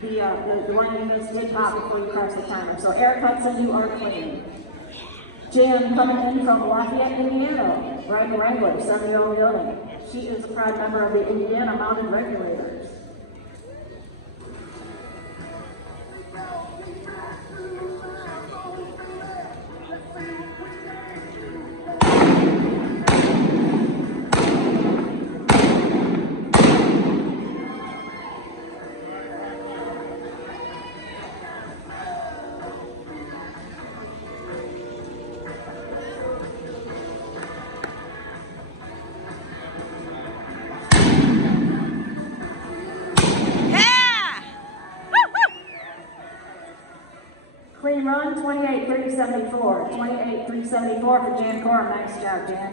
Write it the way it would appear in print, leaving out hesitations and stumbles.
the one you missed did pop before you crossed the timer. So Eric Hudson, you are clean. Jan coming in from Lafayette, Indiana, riding Wrangler, 7-year-old building. She is a proud member of the Indiana Mounted Regulators. Clean run, 28-374. 28-374 for Jan Corum. Nice job, Jan.